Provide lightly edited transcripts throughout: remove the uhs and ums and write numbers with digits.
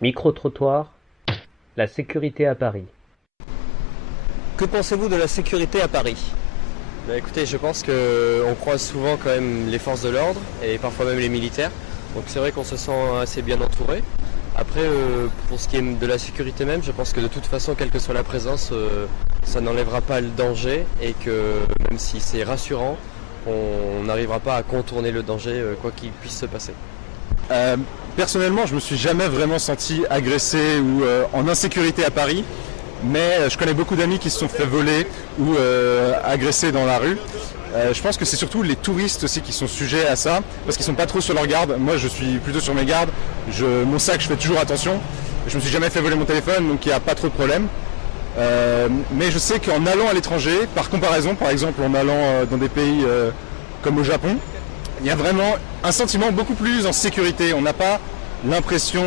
Micro-trottoir, la sécurité à Paris. Que pensez-vous de la sécurité à Paris? Écoutez, je pense qu'on croise souvent quand même les forces de l'ordre et parfois même les militaires. Donc c'est vrai qu'on se sent assez bien entouré. Après, pour ce qui est de la sécurité même, je pense que de toute façon, quelle que soit la présence, ça n'enlèvera pas le danger et que même si c'est rassurant, on n'arrivera pas à contourner le danger quoi qu'il puisse se passer. Personnellement, je me suis jamais vraiment senti agressé ou en insécurité à Paris, mais je connais beaucoup d'amis qui se sont fait voler ou agresser dans la rue. Je pense que c'est surtout les touristes aussi qui sont sujets à ça, parce qu'ils sont pas trop sur leur garde. Moi, je suis plutôt sur mes gardes. Mon sac, je fais toujours attention. Je me suis jamais fait voler mon téléphone, donc il n'y a pas trop de problème. Mais je sais qu'en allant à l'étranger, par comparaison, par exemple en allant dans des pays comme au Japon, il y a vraiment un sentiment beaucoup plus en sécurité. On n'a pas l'impression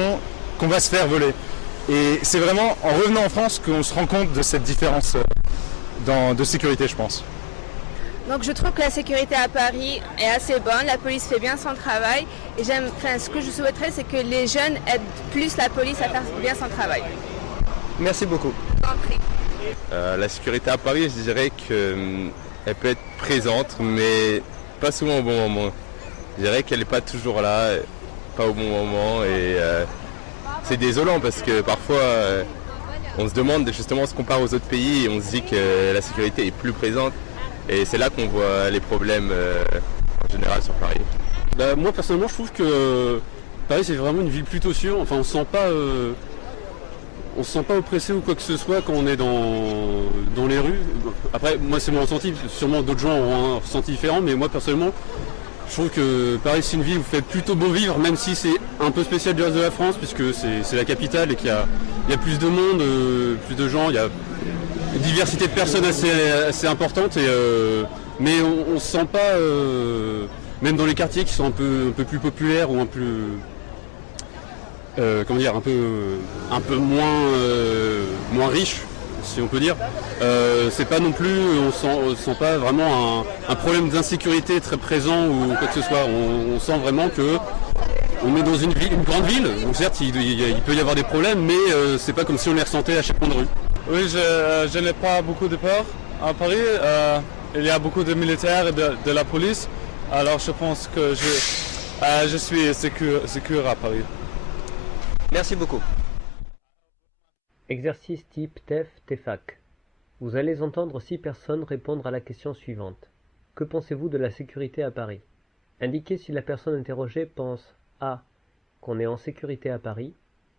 qu'on va se faire voler. Et c'est vraiment en revenant en France qu'on se rend compte de cette différence de sécurité, je pense. Donc je trouve que la sécurité à Paris est assez bonne, la police fait bien son travail et ce que je souhaiterais, c'est que les jeunes aident plus la police à faire bien son travail. Merci beaucoup. La sécurité à Paris, je dirais qu'elle peut être présente, mais pas souvent au bon moment. Je dirais qu'elle n'est pas toujours là, pas au bon moment, et c'est désolant parce que parfois on se demande, justement, on se compare aux autres pays et on se dit que la sécurité est plus présente, et c'est là qu'on voit les problèmes en général sur Paris. Moi personnellement, je trouve que Paris c'est vraiment une ville plutôt sûre. Enfin, on se sent pas oppressé ou quoi que ce soit quand on est dans les rues. Après, moi c'est mon ressenti, sûrement d'autres gens ont un ressenti différent, mais moi personnellement, je trouve que Paris c'est une ville où il fait plutôt beau vivre, même si c'est un peu spécial du reste de la France, puisque c'est la capitale et qu'il y a plus de monde, plus de gens, il y a une diversité de personnes assez importante, mais on se sent pas, même dans les quartiers qui sont un peu plus populaires ou un peu... un peu moins riche, si on peut dire. C'est pas non plus, on sent pas vraiment un problème d'insécurité très présent ou quoi que ce soit. On sent vraiment que on est dans une grande ville. Donc certes, il peut y avoir des problèmes, mais c'est pas comme si on les ressentait à chaque coin de rue. Oui, je n'ai pas beaucoup de peur à Paris. Il y a beaucoup de militaires et de la police. Alors je pense que je suis sécure à Paris. Merci beaucoup. Exercice type TEF-TEFAC. Vous allez entendre 6 personnes répondre à la question suivante. Que pensez-vous de la sécurité à Paris? Indiquez si la personne interrogée pense A. Qu'on est en sécurité à Paris,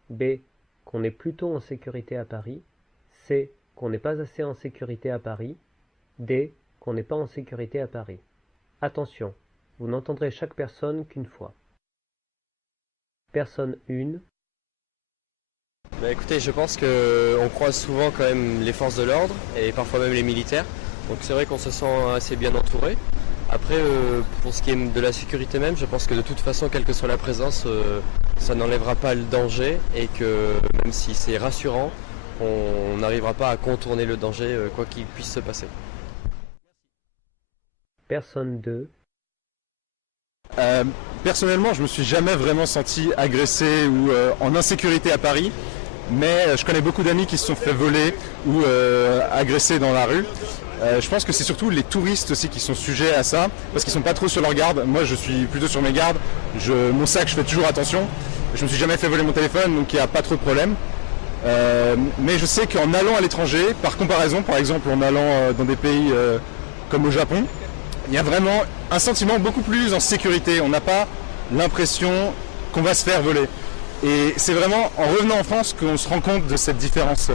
B. Qu'on est plutôt en sécurité à Paris, C. Qu'on n'est pas assez en sécurité à Paris, D. Qu'on n'est pas en sécurité à Paris. Attention, vous n'entendrez chaque personne qu'une fois. Personne 1. Écoutez, je pense qu'on croise souvent quand même les forces de l'ordre et parfois même les militaires. Donc c'est vrai qu'on se sent assez bien entouré. Après, pour ce qui est de la sécurité même, je pense que de toute façon, quelle que soit la présence, ça n'enlèvera pas le danger et que même si c'est rassurant, on n'arrivera pas à contourner le danger quoi qu'il puisse se passer. Personne 2. Personnellement, je me suis jamais vraiment senti agressé ou en insécurité à Paris, mais je connais beaucoup d'amis qui se sont fait voler ou agresser dans la rue. Je pense que c'est surtout les touristes aussi qui sont sujets à ça, parce qu'ils sont pas trop sur leur garde. Moi, je suis plutôt sur mes gardes. Mon sac, je fais toujours attention. Je me suis jamais fait voler mon téléphone, donc il n'y a pas trop de problème. Mais je sais qu'en allant à l'étranger, par comparaison, par exemple en allant dans des pays comme au Japon, il y a vraiment un sentiment beaucoup plus en sécurité. On n'a pas l'impression qu'on va se faire voler. Et c'est vraiment en revenant en France qu'on se rend compte de cette différence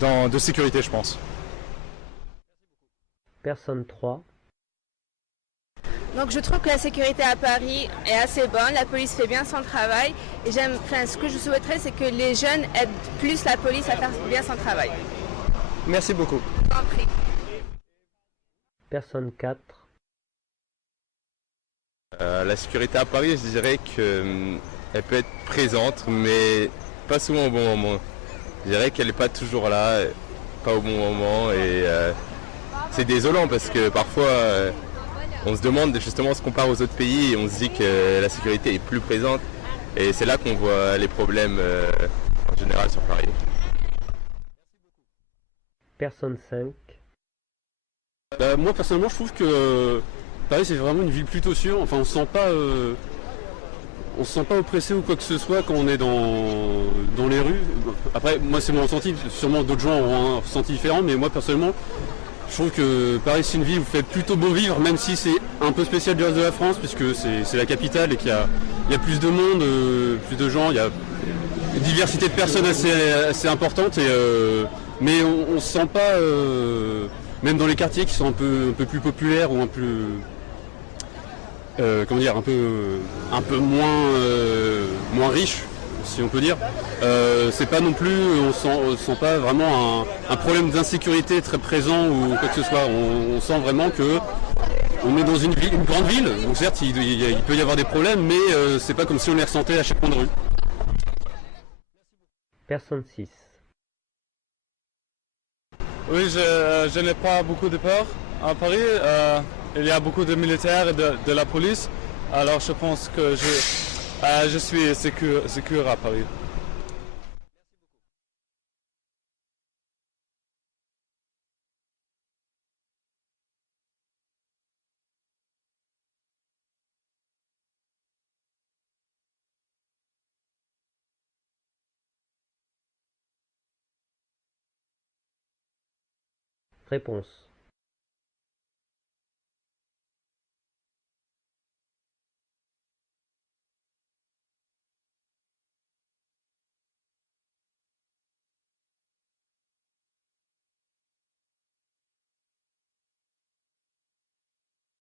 de sécurité, je pense. Personne 3. Donc je trouve que la sécurité à Paris est assez bonne, la police fait bien son travail et ce que je souhaiterais, c'est que les jeunes aident plus la police à faire bien son travail. Merci beaucoup. Personne 4. La sécurité à Paris, je dirais qu'elle peut être présente, mais pas souvent au bon moment. Je dirais qu'elle n'est pas toujours là, pas au bon moment, et c'est désolant parce que parfois on se demande, justement, on se compare aux autres pays et on se dit que la sécurité est plus présente, Et c'est là qu'on voit les problèmes en général sur Paris. Personne 5. Moi personnellement je trouve que Paris c'est vraiment une ville plutôt sûre, enfin on se sent pas oppressé ou quoi que ce soit quand on est dans les rues. Après moi c'est mon ressenti, sûrement d'autres gens ont un ressenti différent, mais moi personnellement je trouve que Paris c'est une ville où il fait plutôt beau vivre, même si c'est un peu spécial du reste de la France puisque c'est la capitale et qu'il y a plus de monde, plus de gens, il y a une diversité de personnes assez importante, mais on se sent pas, même dans les quartiers qui sont un peu plus populaires ou un peu, comment dire, un peu moins riches, si on peut dire. C'est pas non plus, on sent pas vraiment un problème d'insécurité très présent ou quoi que ce soit. On sent vraiment que on est dans une grande ville, donc certes il peut y avoir des problèmes, mais c'est pas comme si on les ressentait à chaque coin de rue. Personne 6. Oui, je n'ai pas beaucoup de peur à Paris. Il y a beaucoup de militaires et de la police. Alors je pense que je suis sécure à Paris. Réponse.